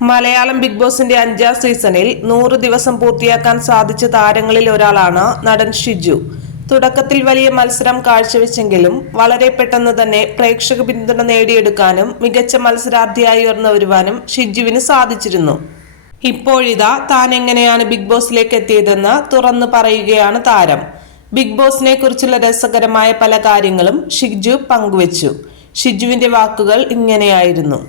Malayalam big ബോസിന്റെ അഞ്ചാം സീസണിൽ നൂറ് ദിവസം പൂർത്തിയാക്കാൻ സാധിച്ച താരങ്ങളിൽ ഒരാളാണ് നടൻ ഷിജു. തുടക്കത്തിൽ വലിയ മത്സരം കാഴ്ചവെച്ചെങ്കിലും വളരെ പെട്ടെന്ന് തന്നെ പ്രേക്ഷക പിന്തുണ നേടിയെടുക്കാനും മികച്ച മത്സരാർത്ഥിയായി ഉയർന്നു വരുവാനും ഷിജുവിന് സാധിച്ചിരുന്നു. ഇപ്പോഴിതാ താൻ എങ്ങനെയാണ് ബിഗ് ബോസിലേക്ക് എത്തിയതെന്ന് തുറന്നു പറയുകയാണ് താരം. ബിഗ് ബോസിനെ കുറിച്ചുള്ള രസകരമായ പല കാര്യങ്ങളും ഷിജു പങ്കുവച്ചു. ഷിജുവിന്റെ വാക്കുകൾ ഇങ്ങനെയായിരുന്നു.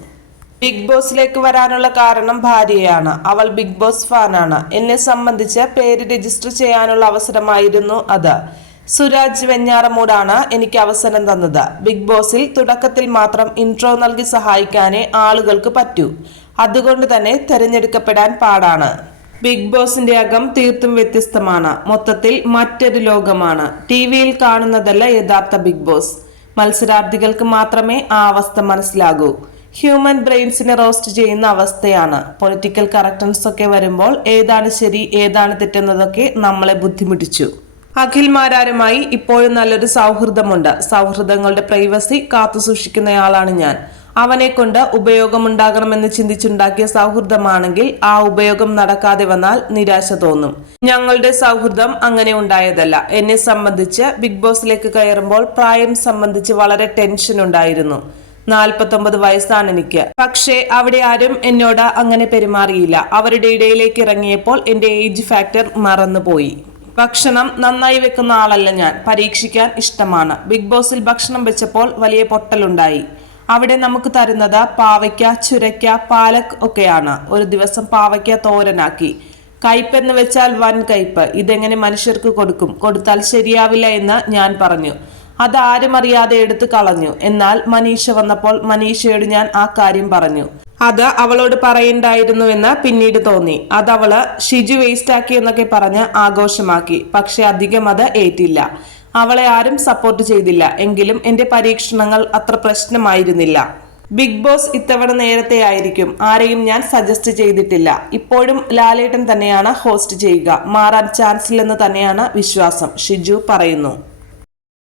ബിഗ് ബോസിലേക്ക് വരാനുള്ള കാരണം ഭാര്യയാണ്. അവൾ ബിഗ് ബോസ് ഫാനാണ്. എന്നെ സംബന്ധിച്ച് പേര് രജിസ്റ്റർ ചെയ്യാനുള്ള അവസരമായിരുന്നു അത്. സുരാജ് വെഞ്ഞാറമൂടാണ് എനിക്ക് അവസരം തന്നത്. ബിഗ് ബോസിൽ തുടക്കത്തിൽ മാത്രം ഇൻട്രോ നൽകി സഹായിക്കാനേ ആളുകൾക്ക് പറ്റൂ. അതുകൊണ്ട് തന്നെ തെരഞ്ഞെടുക്കപ്പെടാൻ പാടാണ്. ബിഗ് ബോസിന്റെ അകം തീർത്തും വ്യത്യസ്തമാണ്. മൊത്തത്തിൽ മറ്റൊരു ലോകമാണ്. ടി വിയിൽ കാണുന്നതല്ല യഥാർത്ഥ ബിഗ് ബോസ്. മത്സരാർത്ഥികൾക്ക് മാത്രമേ ആ അവസ്ഥ മനസ്സിലാകൂ. ഹ്യൂമൻ ബ്രെയിൻസിനെ റോസ്റ്റ് ചെയ്യുന്ന അവസ്ഥയാണ്. പൊളിറ്റിക്കൽ കറക്റ്റൻസ് ഒക്കെ വരുമ്പോൾ ഏതാണ് ശരി ഏതാണ് തെറ്റെന്നതൊക്കെ നമ്മളെ ബുദ്ധിമുട്ടിച്ചു. അഖിൽമാരാരുമായി ഇപ്പോഴും നല്ലൊരു സൗഹൃദമുണ്ട്. സൗഹൃദങ്ങളുടെ പ്രൈവസി കാത്തു സൂക്ഷിക്കുന്നയാളാണ് ഞാൻ. അവനെ കൊണ്ട് ഉപയോഗമുണ്ടാകണമെന്ന് ചിന്തിച്ചുണ്ടാക്കിയ സൗഹൃദമാണെങ്കിൽ ആ ഉപയോഗം നടക്കാതെ വന്നാൽ നിരാശ തോന്നും. ഞങ്ങളുടെ സൗഹൃദം അങ്ങനെ ഉണ്ടായതല്ല. എന്നെ സംബന്ധിച്ച് ബിഗ് ബോസിലേക്ക് കയറുമ്പോൾ പ്രായം സംബന്ധിച്ച് വളരെ ടെൻഷൻ ഉണ്ടായിരുന്നു. നാൽപ്പത്തൊമ്പത് വയസ്സാണ് എനിക്ക്. പക്ഷേ അവിടെ ആരും എന്നോട് അങ്ങനെ പെരുമാറിയില്ല. അവരുടെ ഇടയിലേക്ക് ഇറങ്ങിയപ്പോൾ എന്റെ ഏജ് ഫാക്ടർ മറന്നുപോയി. ഭക്ഷണം നന്നായി വെക്കുന്ന ആളല്ല ഞാൻ. പരീക്ഷിക്കാൻ ഇഷ്ടമാണ്. ബിഗ് ബോസിൽ ഭക്ഷണം വെച്ചപ്പോൾ വലിയ പൊട്ടലുണ്ടായി. അവിടെ നമുക്ക് തരുന്നത് പാവയ്ക്ക ചുരയ്ക്ക പാലക് ഒക്കെയാണ്. ഒരു ദിവസം പാവയ്ക്ക തോരനാക്കി. കയ്പെന്ന് വെച്ചാൽ വൻ കയ്പ് ഇതെങ്ങനെ മനുഷ്യർക്ക് കൊടുക്കും? കൊടുത്താൽ ശരിയാവില്ല എന്ന് ഞാൻ പറഞ്ഞു. അതാരും അറിയാതെ എടുത്തു കളഞ്ഞു. എന്നാൽ മനീഷ വന്നപ്പോൾ മനീഷയോട് ഞാൻ ആ കാര്യം പറഞ്ഞു. അത് അവളോട് പറയണ്ടായിരുന്നുവെന്ന് പിന്നീട് തോന്നി. അത് അവൾ ഷിജു വേസ്റ്റ് ആക്കി എന്നൊക്കെ പറഞ്ഞ് ആഘോഷമാക്കി. പക്ഷെ അധികം അത് ഏറ്റില്ല. അവളെ ആരും സപ്പോർട്ട് ചെയ്തില്ല. എങ്കിലും എന്റെ പരീക്ഷണങ്ങൾ അത്ര പ്രശ്നമായിരുന്നില്ല. ബിഗ് ബോസ് ഇത്തവണ നേരത്തെ ആയിരിക്കും. ആരെയും ഞാൻ സജസ്റ്റ് ചെയ്തിട്ടില്ല. ഇപ്പോഴും ലാലേട്ടൻ തന്നെയാണ് ഹോസ്റ്റ് ചെയ്യുക. മാറാൻ ചാൻസ് ഇല്ലെന്ന് തന്നെയാണ് വിശ്വാസം. ഷിജു പറയുന്നു.